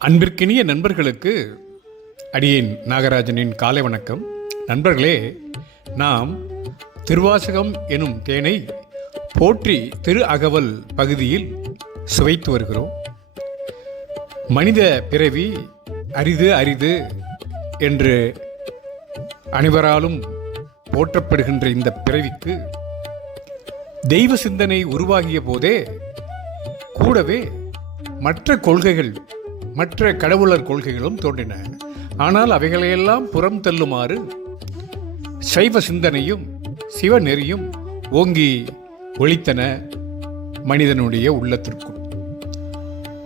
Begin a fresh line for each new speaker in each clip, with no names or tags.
அன்பிற்கினிய நண்பர்களுக்கு அடியேன் நாகராஜனின் காலை வணக்கம். நண்பர்களே நாம் திருவாசகம் எனும் தேனை போற்றி திரு அகவல் பகுதியில் சுவைத்து வருகிறோம். மனித பிறவி அரிது அரிது என்று அனைவராலும் போற்றப்படுகின்ற இந்த பிறவிக்கு தெய்வ சிந்தனை உருவாகிய போதே கூடவே மற்ற கொள்கைகள் மற்ற கடவுளர் கொள்கைகளும் தோன்றின. ஆனால் அவைகளையெல்லாம் புறம் தள்ளுமாறு சைவ சிந்தனையும் சிவ நெறியும் ஓங்கி ஒளித்தன மனிதனுடைய உள்ளத்திற்கும்.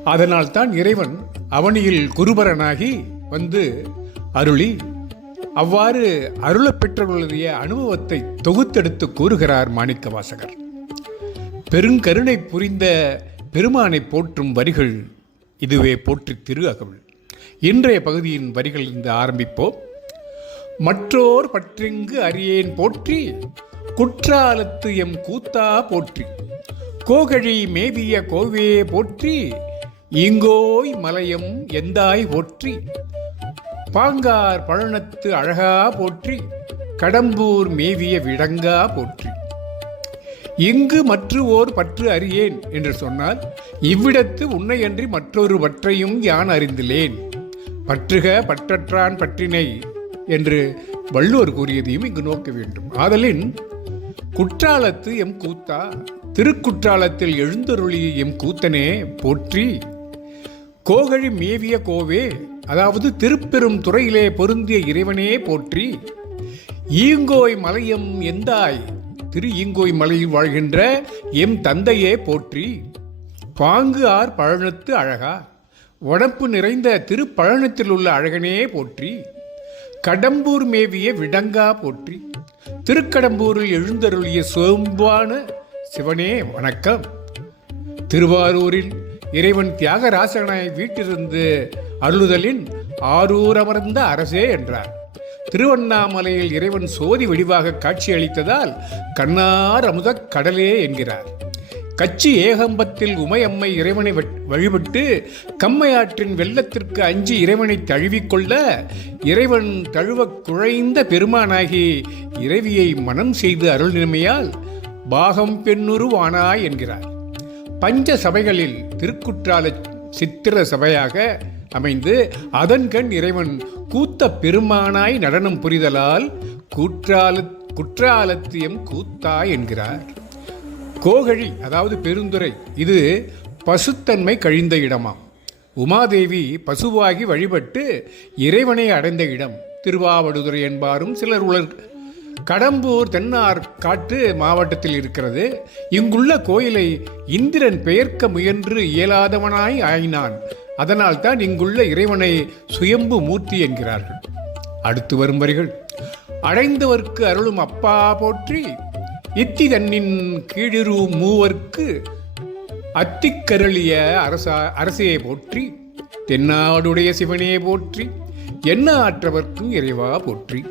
அதனால்தான் இறைவன் அவனியில் குருபரனாகி வந்து அருளி அவ்வாறு அருளப் பெற்றவர்களுடைய அனுபவத்தை தொகுத்தெடுத்து கூறுகிறார் மாணிக்க வாசகர் பெருங்கருணை புரிந்த பெருமானை போற்றும் வரிகள் இதுவே போற்றி திரு அகவல். இன்றைய பகுதியின் வரிகள் இந்த ஆரம்பிப்போம். மற்றோர் பற்றிங்கு அறியேன் போற்றி குற்றாலத்து எம் கூத்தா போற்றி கோகழி மேவிய கோவே போற்றி இங்கோய் மலையம் எந்தாய் போற்றி பாங்கார் பழனத்து அழகா போற்றி கடம்பூர் மேவிய விடங்கா போற்றி. இங்கு மற்றுவோர் ஓர் பற்று அறியேன் என்று சொன்னால் இவ்விடத்து உன்னையன்றி மற்றொரு பற்றையும் யான் அறிந்திலேன்? பற்றுக பற்றற்றான் பற்றினை என்று வள்ளுவர் கூறியதையும் இங்கு நோக்க வேண்டும். ஆதலின் குற்றாலத்து எம் கூத்தா திருக்குற்றாலத்தில் எழுந்தருளிய எம் கூத்தனே போற்றி கோகழி மேவிய கோவே அதாவது திருப்பெரும் துறையிலே பொருந்திய இறைவனே போற்றி ஈங்கோய் மலையம் எந்தாய் திரு ஈங்கோய் மலையில் வாழ்கின்ற எம் தந்தையே போற்றி. பாங்கு ஆர் பழனத்து அழகா? உடம்பு நிறைந்த திருப்பழனத்தில் உள்ள அழகனே போற்றி. கடம்பூர் மேவிய விடங்கா போற்றி. திருக்கடம்பூரில் எழுந்தருளிய சோம்பான சிவனே வணக்கம். திருவாரூரில் இறைவன் தியாகராசனாய் வீட்டிலிருந்து அருளுதலின் ஆரூர் அமர்ந்த அரசே என்றார். திருவண்ணாமலையில் இறைவன் சோதி வடிவாக காட்சியளித்ததால் கண்ணார் அமுதக் கடலே என்கிறார். கச்சி ஏகம்பத்தில் உமையம்மை இறைவனை வட்- வழிபட்டு கம்மையாற்றின் வெள்ளத்திற்கு அஞ்சி இறைவனை தழுவிக்கொள்ள இறைவன் தழுவக் குழைந்த பெருமானாகி இறைவியை மனம் செய்து அருள் நிலைமையால் பாகம் பெண்ணுருவானாய் என்கிறார். பஞ்ச சபைகளில் திருக்குற்றால சித்திர சபையாக அமைந்து அதன் கண் இறைவன் கூத்த பெருமானாய் நடனம் புரிதலால் கூற்றால குற்றாலத்தியம் கூத்தா என்கிறார். கோகழி. அதாவது பெருந்துறை. இது பசுத்தன்மை கழிந்த இடமாம். உமாதேவி பசுவாகி வழிபட்டு இறைவனை அடைந்த இடம். திருவாவடுதுறை என்பாரும் சிலர் உலர் கடம்பூர் தென்னார் காட்டு மாவட்டத்தில் இருக்கிறது. இங்குள்ள கோயிலை இந்திரன் பெயர்க்க முயன்று இயலாதவனாய் ஆயினான். அதனால் தான் இங்குள்ள இறைவனை சுயம்பு மூர்த்தி என்கிறார்கள். அடுத்து வரும் வரிகள். அடைந்தவர்க்கு அருளும் அப்பா போற்றி இத்தி தன்னின் கீழிரு மூவர்க்கு அத்திக்கருளிய அரசா அரசையை போற்றி தென்னாடுடைய சிவனையை போற்றி என்ன ஆற்றவர்க்கும் இறைவா போற்றி.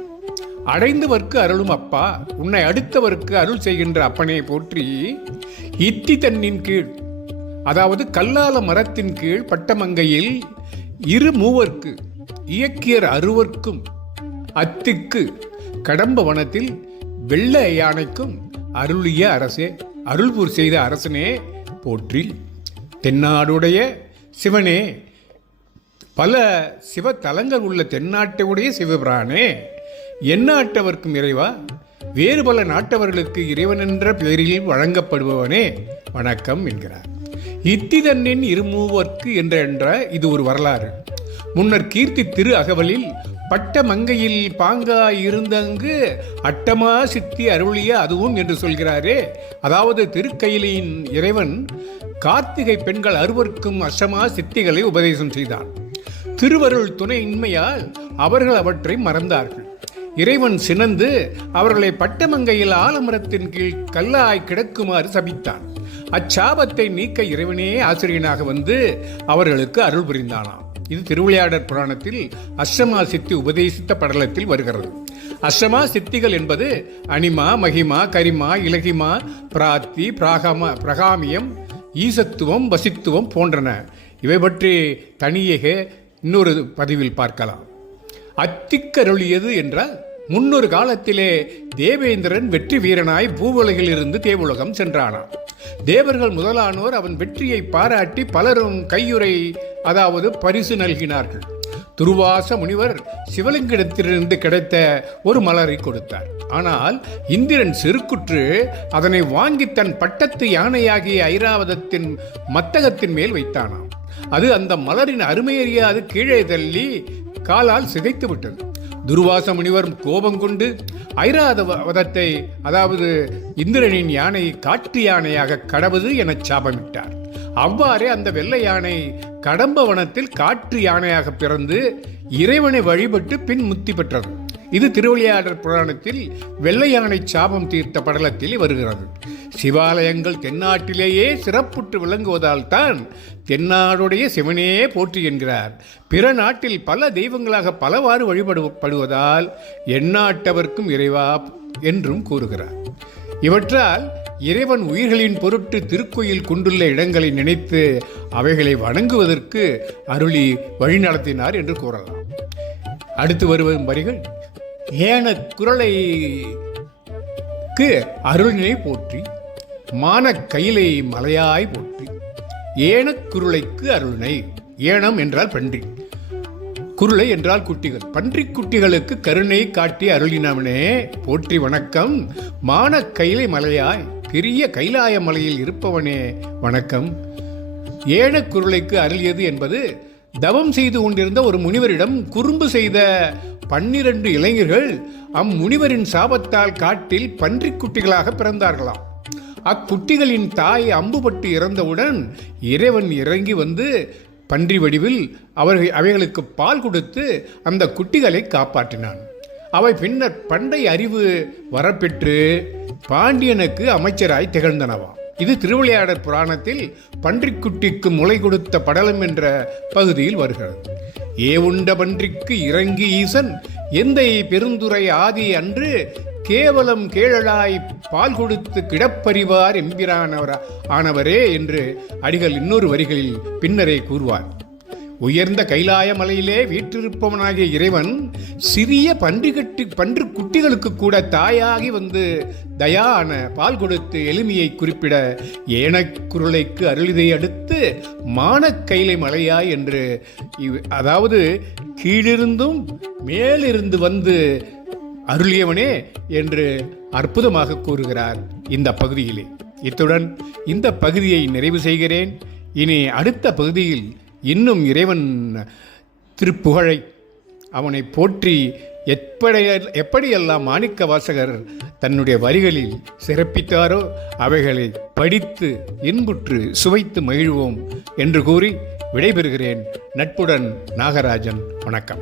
அடைந்தவர்க்கு அருளும் அப்பா உன்னை அடுத்தவர்க்கு அருள் செய்கின்ற அப்பனை போற்றி. இத்தி தன்னின் கீழ் அதாவது கல்லால மரத்தின் கீழ் பட்டமங்கையில் இரு மூவர்க்கு இயக்கியர் அறுவர்க்கும் அத்திக்கு கடம்ப வனத்தில் வெள்ள யானைக்கும் அருளிய அரசே அருள்பூர் செய்த அரசனே போற்றி. தென்னாடுடைய சிவனே பல சிவத்தலங்கள் உள்ள தென்னாட்டுடைய சிவபிரானே எந்நாட்டவர்க்கும் இறைவா வேறு பல நாட்டவர்களுக்கு இறைவன் என்ற பெயரில் வழங்கப்படுபவனே வணக்கம் என்கிறார். இத்திதன்னின் இருமூவர்க்கு என்ற என்ற இது ஒரு வரலாறு. முன்னர் கீர்த்தி திரு அகவலில் பட்ட மங்கையில் பாங்காய் இருந்தங்கு அட்டமா சித்தி அருளிய அதுவும் என்று சொல்கிறாரே. அதாவது திருக்கையிலின் இறைவன் கார்த்திகை பெண்கள் அறுவருக்கும் அஷ்டமா சித்திகளை உபதேசம் செய்தான். திருவருள் துணையின்மையால் அவர்கள் அவற்றை மறந்தார்கள். இறைவன் சினந்து அவர்களை பட்டமங்கையில் ஆலமரத்தின் கீழ் கல்லாய் கிடக்குமாறு சபித்தான். அச்சாபத்தை நீக்க இறைவனே ஆசிரியனாக வந்து அவர்களுக்கு அருள் புரிந்தானாம். இது திருவிளையாடற் புராணத்தில் அஷ்டமா சித்தி உபதேசித்த படலத்தில் வருகிறது. அஷ்டமா சித்திகள் என்பது அனிமா மகிமா கரிமா இலகிமா பிராத்தி பிராகம பிரகாமியம் ஈசத்துவம் வசித்துவம் போன்றன. இவை பற்றி தனியாக இன்னொரு பதிவில் பார்க்கலாம். அத்திக்கருளியது என்றால் முன்னொரு காலத்திலே தேவேந்திரன் வெற்றி வீரனாய் பூவுலகில் இருந்து தேவுலகம் சென்றானாம். தேவர்கள் முதலானோர் அவன் வெற்றியை பாராட்டி பலரும் கையுறை அதாவது பரிசு நல்கினார்கள். துருவாச முனிவர் சிவலிங்கத்திலிருந்து கிடைத்த ஒரு மலரை கொடுத்தார். ஆனால் இந்திரன் செருக்குற்று அதனை வாங்கி தன் பட்டத்து யானையாகிய ஐராவதத்தின் மத்தகத்தின் மேல் வைத்தானாம். அது அந்த மலரின் அருமையறியாது கீழே தள்ளி காலால் சிதைத்து விட்டது. துர்வாச முனிவர் கோபம் கொண்டு ஐராதவதத்தை அதாவது இந்திரனின் யானை காட்டு யானையாக கடவுது என சாபமிட்டார். அவ்வாறே அந்த வெள்ளை யானை கடம்பவனத்தில் காற்று யானையாக பிறந்து இறைவனை வழிபட்டு பின் முத்தி பெற்றது. இது திருவிளையாடற் புராணத்தில் வெள்ளை யானை சாபம் தீர்த்த படலத்தில் வருகிறது. சிவாலயங்கள் தென்னாட்டிலேயே சிறப்புற்று விளங்குவதால் தான் தென்னாடுடைய சிவனே போற்றி என்கிறார். பிற நாட்டில் பல தெய்வங்களாக பலவாறு வழிபடுவதால் எந்நாட்டவர்க்கும் இறைவா என்றும் கூறுகிறார். இவற்றால் இறைவன் உயிர்களின் பொருட்டு திருக்கோயில் கொண்டுள்ள இடங்களை நினைத்து அவைகளை வணங்குவதற்கு அருளி வழிநடத்தினார் என்று கூறலாம். அடுத்து வருவதும் வரிகள் ஏன குரலைக்கு அருளினை போற்றி மான கையிலை மலையாய் போற்றி ஏனக்குருளைக்கு குருளைக்கு ஏனம் என்றால் பன்றி குருளை என்றால் குட்டிகள். பன்றிக் குட்டிகளுக்கு கருணை காட்டி அருளினவனே போற்றி வணக்கம் மான கையிலை மலையாய் பெரிய கைலாய மலையில் இருப்பவனே வணக்கம். ஏனக் குருளைக்கு அருளியது என்பது தவம் செய்து கொண்டிருந்த ஒரு முனிவரிடம் குறும்பு செய்த பன்னிரண்டு இளைஞர்கள் அம்முனிவரின் சாபத்தால் காட்டில் பன்றிக் குட்டிகளாக பிறந்தார்களாம். அக்குட்டிகளின் தாய் அம்புபட்டு இறந்தவுடன் இறைவன் இறங்கி வந்து பன்றி வடிவில் அவர்கள் அவைகளுக்கு பால் கொடுத்து அந்த குட்டிகளை காப்பாற்றினான். அவை பின்னர் பண்டை அறிவு வரப்பெற்று பாண்டியனுக்கு அமைச்சராய் திகழ்ந்தனவாம் இது திருவிளையாடற் புராணத்தில் பன்றிக்குட்டிக்கு முளை கொடுத்த படலம் என்ற பகுதியில் வருகிறது. ஏவுண்ட பன்றிக்கு இறங்கி ஈசன் எந்தை பெருந்துரை ஆதி அன்று கேவலம் கேழலாய் பால் கொடுத்து கிடப்பறிவார் எம்பிரானவர் ஆனவரே என்று அடிகள் இன்னொரு வரிகளில் பின்னரே கூறுவார். உயர்ந்த கைலாய மலையிலே வீற்றிருப்பவனாகிய இறைவன் சிறிய பன்றிகட்டு பன்று குட்டிகளுக்கு கூட தாயாகி வந்து தயான பால் கொடுத்து எளிமையை குறிப்பிட ஏனக்குருளைக்கு அருளிதை அடுத்து மானக்கைலை மலையாய் என்று இவ்- அதாவது கீழிருந்தும் மேலிருந்து வந்து அருளியவனே என்று அற்புதமாக கூறுகிறார் இந்த பகுதியிலே. இத்துடன் இந்த பகுதியை நிறைவு செய்கிறேன். இனி அடுத்த பகுதியில் இன்னும் இறைவன் திருப்புகழை. அவனை போற்றி எப்படி எப்படியெல்லாம் மாணிக்க வாசகர் தன்னுடைய வரிகளில் சிறப்பித்தாரோ அவைகளை படித்து இன்புற்று சுவைத்து மகிழ்வோம் என்று கூறி விடைபெறுகிறேன். நட்புடன் நாகராஜன் வணக்கம்.